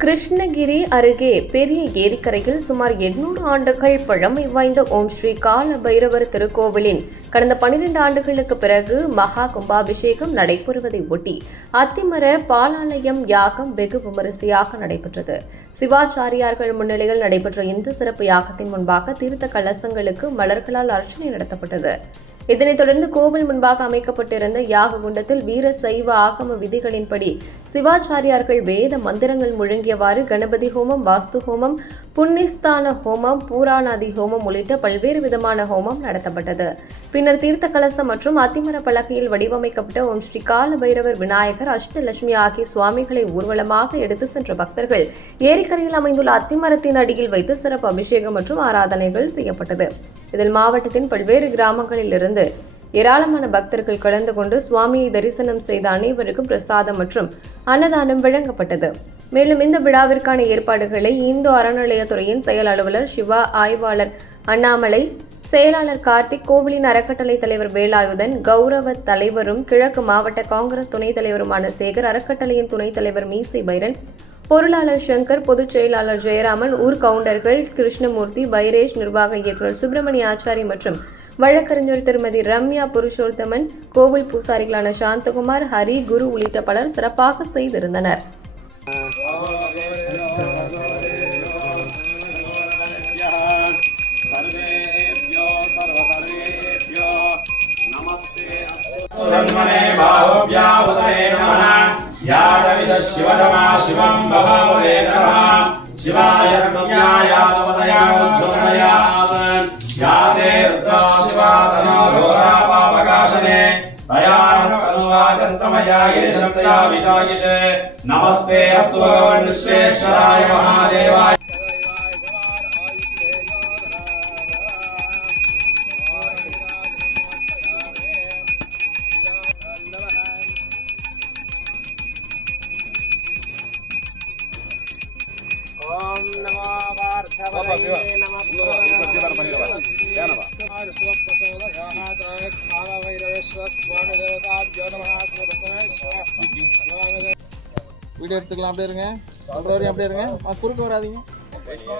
கிருஷ்ணகிரி அருகே பெரிய ஏரிக்கரையில் சுமார் 800 ஆண்டுகள் பழமை வாய்ந்த ஓம் ஸ்ரீ கால பைரவர் திருக்கோவிலின் கடந்த 12 ஆண்டுகளுக்கு பிறகு மகா கும்பாபிஷேகம் நடைபெறுவதை ஒட்டி அத்திமர பாலாலயம் யாகம் வெகு விமரிசையாக நடைபெற்றது. சிவாச்சாரியார்கள் முன்னிலையில் நடைபெற்ற இந்த சிறப்பு யாகத்தின் முன்பாக தீர்த்த கலசங்களுக்கு மலர்களால் அர்ச்சனை நடத்தப்பட்டது. இதனைத் தொடர்ந்து கோவில் முன்பாக அமைக்கப்பட்டிருந்த யாக குண்டத்தில் வீர சைவ ஆகம விதிகளின்படி சிவாச்சாரியார்கள் வேத மந்திரங்கள் முழங்கியவாறு கணபதி ஹோமம், வாஸ்து ஹோமம், புண்ணிஸ்தான ஹோமம், பூராணாதி ஹோமம் உள்ளிட்ட பல்வேறு விதமான ஹோமம் நடத்தப்பட்டது. பின்னர் தீர்த்த கலசம் மற்றும் அத்திமர பலகையில் வடிவமைக்கப்பட்ட ஓம் ஸ்ரீ கால பைரவர், விநாயகர், அஷ்டலட்சுமி ஆகிய சுவாமிகளை ஊர்வலமாக எடுத்து சென்ற பக்தர்கள் ஏரிக்கரையில் அமைந்துள்ள அத்திமரத்தின் அடியில் வைத்து சிறப்பு அபிஷேகம் மற்றும் ஆராதனைகள் செய்யப்பட்டது. இதில் மாவட்டத்தின் பல்வேறு கிராமங்களில் இருந்து ஏராளமான பக்தர்கள் கலந்து கொண்டு சுவாமியை தரிசனம் செய்த அனைவருக்கும் பிரசாதம் மற்றும் அன்னதானம் வழங்கப்பட்டது. மேலும் இந்த விழாவிற்கான ஏற்பாடுகளை இந்து அறநிலையத்துறையின் செயல் அலுவலர் சிவா, ஆய்வாளர் அண்ணாமலை, செயலாளர் கார்த்திக், கோவிலின் அறக்கட்டளை தலைவர் வேலாயுதன், கௌரவ தலைவரும் கிழக்கு மாவட்ட காங்கிரஸ் துணைத் தலைவருமான சேகர், அறக்கட்டளையின் துணைத் தலைவர் மீசை பைரன், பொருளாளர் சங்கர், பொதுச் செயலாளர் ஜெயராமன், ஊர் கவுண்டர்கள் கிருஷ்ணமூர்த்தி, பைரேஷ், நிர்வாக இயக்குநர் சுப்பிரமணிய ஆச்சாரி மற்றும் வழக்கறிஞர் திருமதி ரம்யா புருஷோத்தமன், கோவில் பூசாரிகளான சாந்தகுமார், ஹரி, குரு உள்ளிட்ட பலர் சிறப்பாக செய்திருந்தனர். शिवधमा शिवं बहवे नमः शिवाय संज्ञाय तवदयाद्वदयात् याते रुद्रा शिवातनो घोरा पापकाशने तयानस्तनुवाचः समयाय शक्तया विशागिषे नमस्ते अस्तु भगवन् विश्वेश्वराय महादेवाय வீடியோ எடுத்துக்கலாம். அப்படியே இருங்க, அப்படியே இருங்க, குறுக்க வராதீங்க. அப்படியே இருங்க.